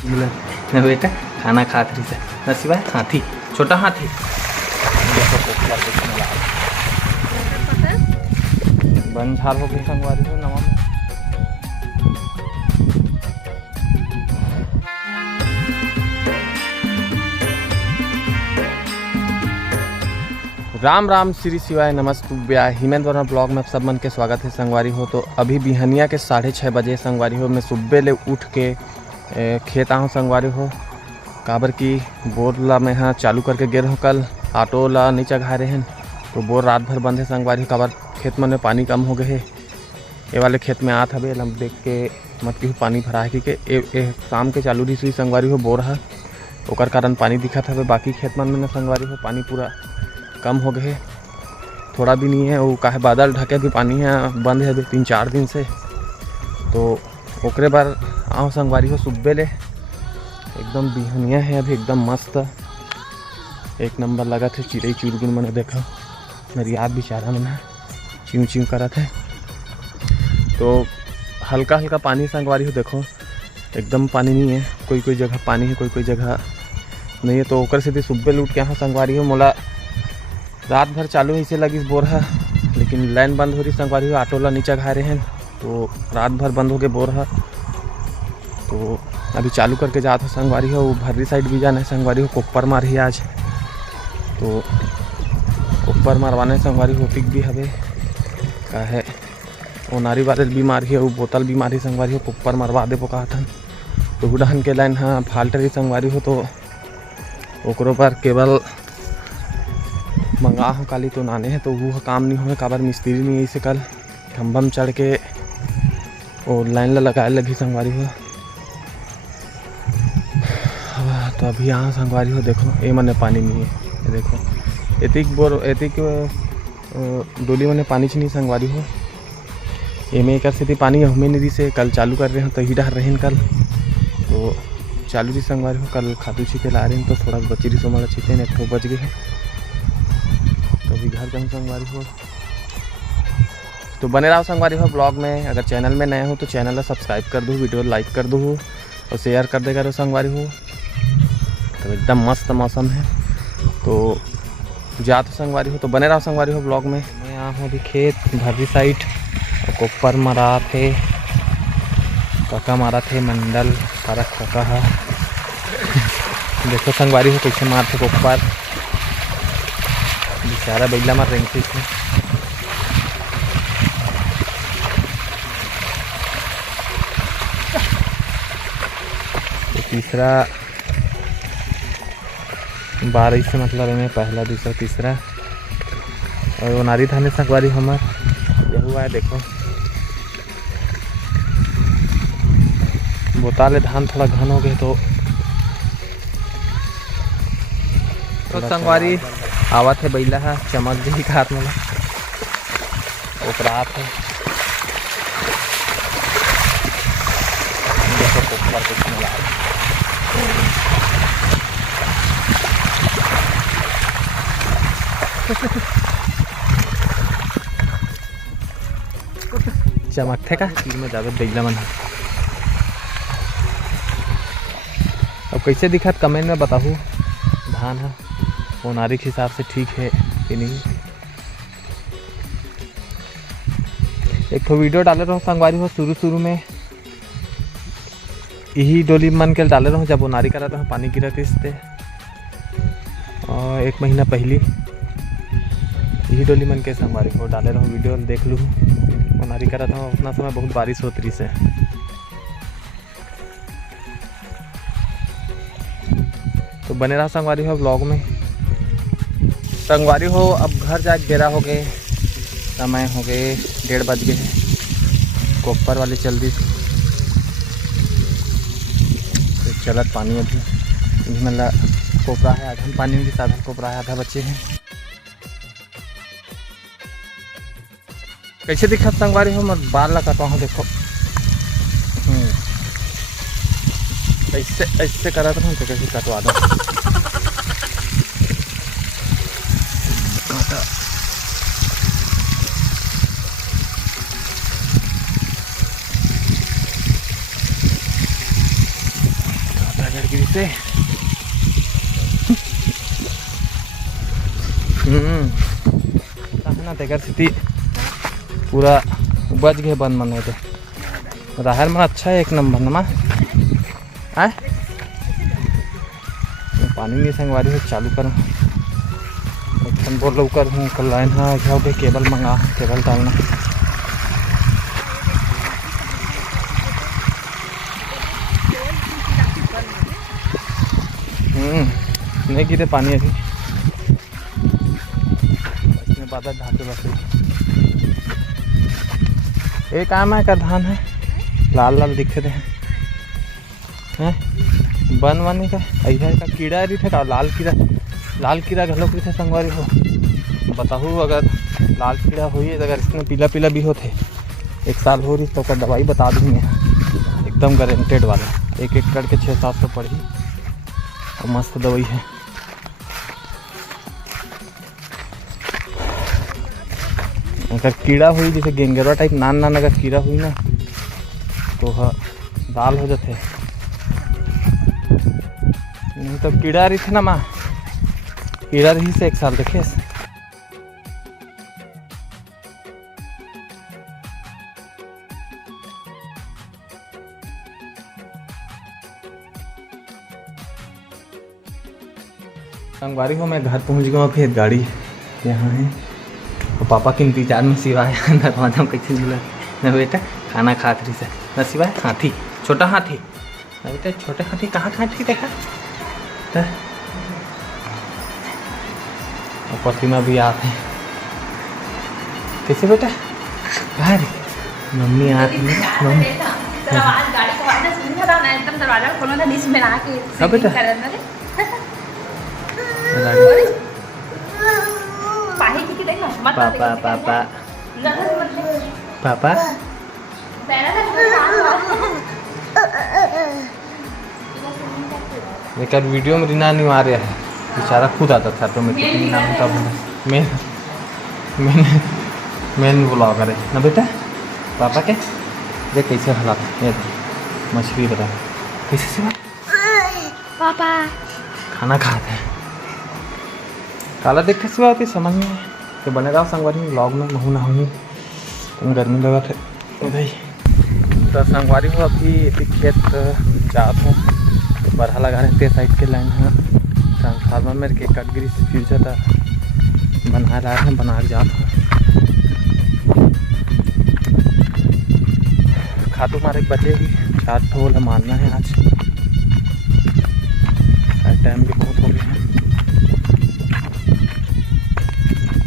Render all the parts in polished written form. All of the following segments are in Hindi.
बोला बेटा खाना खात रही से नसीबा हाथी छोटा हाथी बन झार हो गई संगवारी हो नवा में। राम राम श्री शिवाय नमस्तुभ्या हिमेंद्र वर्मा ब्लॉग में आप सब मन के स्वागत है संगवारी हो। तो अभी बिहनिया के 6:30 बजे संगवारी हो मैं सुबह ले उठ के खेत आऊँ संगवारी हो काबर की बोर ला मैं यहाँ चालू करके गिर हूँ। कल ऑटो ला नहीं चढ़ा रहे हैं तो बोर रात भर बंद है संगवारी हो काबर खेत में पानी कम हो गए है। ये वाले खेत में आत हवे लम देख के मत की पानी भरा है कि शाम के चालू रही संगवारी हो बोर है ओकर कारण पानी दिखा था। बाकी खेत मन में संगवारी हो पानी पूरा कम हो गए थोड़ा भी नहीं है। वो काहे बादल ढके भी पानी है बंद है 3-4 दिन से। तो ओकरे बार आओ संगवारी हो सुबह ले एकदम बिहनिया है अभी एकदम मस्त एक नंबर लगा थे। चिड़ई चुरगुन मैंने देखा नरियाद बेचारा मैंने चिंव चिंव करा थे। तो हल्का हल्का पानी संगवारी हो देखो एकदम पानी नहीं है कोई जगह पानी है कोई जगह नहीं है। तो ओकर से सुबह लूट के यहाँ संगवारी हो मोला रात भर चालू इसे लगी बोर है लेकिन लाइन बंद हो रही संगवारी हो ऑटो ला नीचे घा रहे हैं तो रात भर बंद हो गए बोर है। तो अभी चालू करके जाता संगवारी हो। वो भर्री साइड भी जाना है संगवारी हो कोप्पर मार ही आज तो कोप्पर मारवाने संगवारी हो टिक भी हवे का है वो नारी वाले बीमार ही है वो बोतल बीमारी संगवारी हो कोप्पर मरवा दे कहा था। तो गुडहन के लाइन हाँ फाल्टर ही संगवारी हो तो ओकरो पर केवल मंगा हो काली तो नाने हैं तो वो काम नहीं हुए काबर मिस्त्री नहीं है इसे कल खम्भा में चढ़ के वो लाइन ला लगाए लगी संगवारी हो। तो अभी यहाँ संगवारी हो देखो ये मने पानी नहीं है ये देखो एतिक डोली मने पानी नहीं संगवारी हो ये में एक स्थिति पानी हमें नहीं से कल चालू कर रहे हैं तो ही डर रहे हैं कल तो चालू रही संगवारी हो। कल खातू छीके ला रहे हैं तो थोड़ा बची रही सोमाला छीते हैं एक ठो बच गए हैं तो अभी घर जाऊँ संगवारी हो। तो बने रहो संगवारी हो ब्लॉग में। अगर चैनल में नए हो तो चैनल को सब्सक्राइब कर दो वीडियो लाइक कर दो और शेयर कर दे करो संगवारी हो। तो एकदम मस्त मौसम है तो जा तो संगवारी हो तो बने रहो संगवारी हो ब्लॉग में। मैं यहाँ हूँ अभी खेत भर्री साइड और कोप्पर मारा थे काका मारा थे मंडल सारा काका है देखो संगवारी हो कैसे मार थे कोप्पर बेचारा बैला मार रेंगती थी। तो तीसरा 12 से मतलब है पहला दूसरा तीसरा और वो नारी थाने संगवारी हमार ये हुआ है देखो बोताले धान थोड़ा घन हो गए तो संगवारी आवा थे बैला है चमक जी का हाथ में उपरात है देखो पोखर कुछ मिला चमक थे का तीर में जावे बैला मन। अब कैसे दिखत कमेंट में बताओ धान है वो नारी के हिसाब से ठीक है कि नहीं। एक तो वीडियो डाले रहो संगवारी हो शुरू में यही डोली मन के डाले रहो जब वो नारी करा था पानी गिरा थे इससे और 1 महीना पहली यही डोली मन के संगवारी हो डाले रहो वीडियो देख लूँ वो नारी करा था उतना समय बहुत बारिश होती रही से। तो बने रहा संगवारी हो ब्लॉग में। संगवारी हो अब घर जाके बेरा हो गए समय हो गए 1:30 बज गए हैं कोप्पर वाली चल दी तो चलत पानी अभी मतलब कोपरा है आधा पानी में आधा कोपरा है आधा बच्चे हैं। कैसे दिखा संगवारी हो मैं बाल लगा हूँ देखो ऐसे करा था तो कैसे कटवा दो खिड़की से। ना तेकर स्थिति पूरा बच गए बंद मन होते राहर में अच्छा है एक नंबर नमा आए पानी नहीं संगवारी हो चालू करूँ बोल कर हूँ कल लाइन हाँ क्या हो केबल मंगा केबल डालना नहीं गिरे पानी अभी इसमें बादल ढाके बस एक आम है का धान है लाल लाल दिखे थे हैं बन वानी का ऐसा का कीड़ा रही थे का लाल कीड़ा घलो की थे संगवारी हो बताओ अगर लाल कीड़ा हुई अगर इसमें पीला पीला भी होते एक साल हो रही तो का दवाई बता दूँगी एकदम गारंटेड वाला 1 एकड़ के 600-700 पड़ी और मस्त दवाई है। अगर कीड़ा हुई जैसे गेंगेरा टाइप नान अगर कीड़ा हुई ना तो दाल हो जाते नहीं तो कीड़ा रही थी ना माँ कीड़ा रही से 1 साल देखे संगवारी को मैं घर पहुंच गया फिर गाड़ी यहाँ है और पापा के इंतजार में सिवाय दरवाजा में कैसे झूला ना बेटा खाना खात रही से ना सिवाय हाथी छोटा हाथी ना बेटा छोटे हाथी कहाँ हाथी देखा तो और प्रतिमा भी आते हैं कैसे बेटा कहाँ रे मम्मी आती है मम्मी हाँ बेटा पापा पापा पापा लेकिन वीडियो में रिना नहीं आ रहा है बेचारा खुद आता था तो मेन ब्लॉगर है ना बेटा पापा के देख कैसे हालात ये मछली बता कैसे सिवा पापा खाना खाते हैं काला देखते सिवा होती समझ में तो बने रहा संगवारी ब्लॉग में महू ना हूँ तुम गर्मी लगा थे भाई तो संगवारी हो अभी खेत जात हूँ बरहा लगा रहे थे साइड के लाइन है ट्रांसफार्मर मेरे के कटगिरी से फ्यूचर था बना रहा है बना के जात हूँ खातू मारे बचेगी 4 ठोल मारना है आज टाइम भी बहुत हो गया है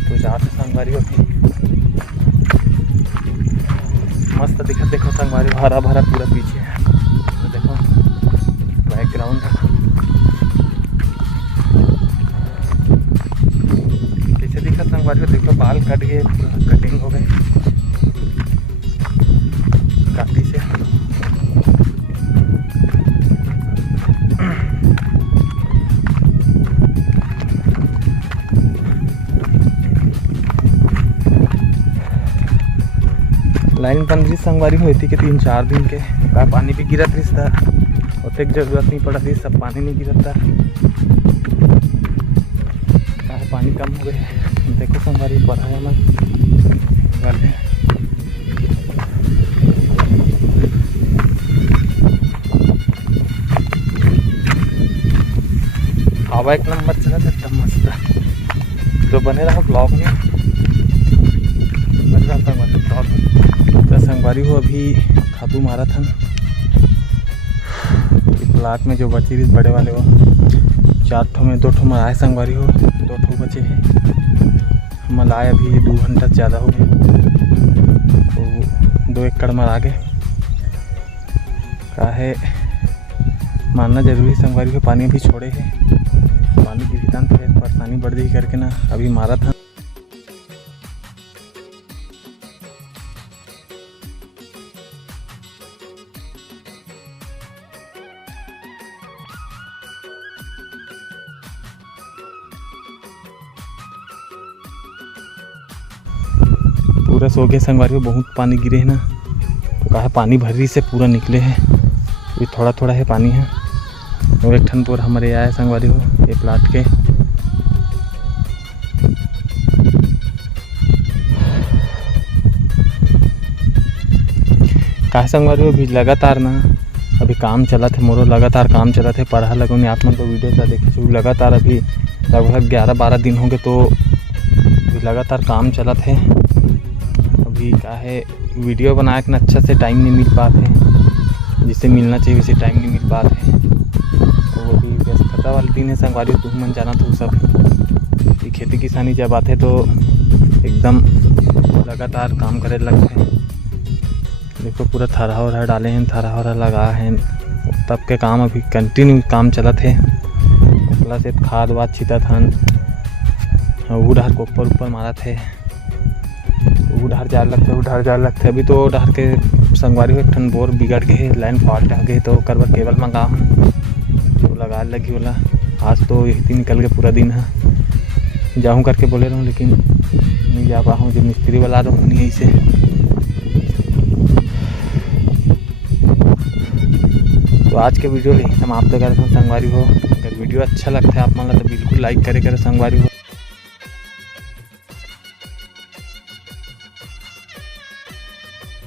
तो जाते संगवारी होती मस्त दिखा देखो संगवारी हरा भरा पूरा पीछे है तो देखो बैकग्राउंड कैसे दिखा संगवारी को देखो बाल कट गए कटिंग हो गए काफी से लाइन बन रही संगवारी हुई थी कि 3-4 दिन के पानी भी गिरत रही था उतने जरूरत नहीं पड़ा थी सब पानी नहीं गिरता पानी कम हो गए देखो संगवारी बढ़ाया मैं वाले हवा एक नंबर चला था मस्त तो बने रहा ब्लॉग में बन रहा था मतलब ब्लॉग में तो संगवारी हो अभी खातू मारा था प्लाट में जो बची रही बड़े वाले वो 4 ठो में 2 ठो मराए संगवारी हो 2 ठो बचे हैं मलाए अभी 2 घंटा ज़्यादा हो गए तो 2 एकड़ मरा गए का है मानना जरूरी संगवारी हो पानी भी छोड़े हैं पानी की भी तन परेशानी बढ़ रही करके ना अभी मारा था पूरा सो गए संगवारी में बहुत पानी गिरे है ना तो कहा पानी भरी से पूरा निकले है अभी थोड़ा थोड़ा है पानी है वो एक ठन पूर हमारे आए संगवारी हो ये प्लाट के। कहा संगवारी हो अभी लगातार ना अभी काम चला थे, मोरो लगातार काम चला थे। पढ़ा लगो ने आप मन को वीडियो सा देखे लगातार अभी लगभग 11-12 दिन होंगे तो लगातार काम चला थे। अभी का है वीडियो बनाए के ना अच्छा से टाइम नहीं मिल पाते, जिससे मिलना चाहिए वैसे टाइम नहीं मिल पाते। तो वो भी व्यस्तता वाले दिन है संगवारी, तुम मन जाना तो सब ये खेती किसानी जब आते तो एकदम लगातार काम करे लगते हैं। देखो पूरा थरा वरा डाले हैं, थरा वरा लगा है, तब के काम अभी कंटिन्यू काम चलत है। ओकला से खाद वाद छिटत हन, उधर को ऊपर मारा थे, उधर जा लगते अभी तो उधर के संगवारी एक ठन बोर बिगड़ गए, लाइन फॉल्ट आ गई तो कर केबल मंगा तो लगा लगी बोला। आज तो एक दिन निकल गए पूरा दिन है, जाऊँ करके बोले रहूँ लेकिन नहीं जा पाऊँ, जो मिस्त्री वाला रहूँ नहीं ऐसे। तो आज के वीडियो ले समाप्त करते हैं संगवारी हो। अगर वीडियो अच्छा लगता है आप मन तो बिल्कुल लाइक करे संगवारी हो।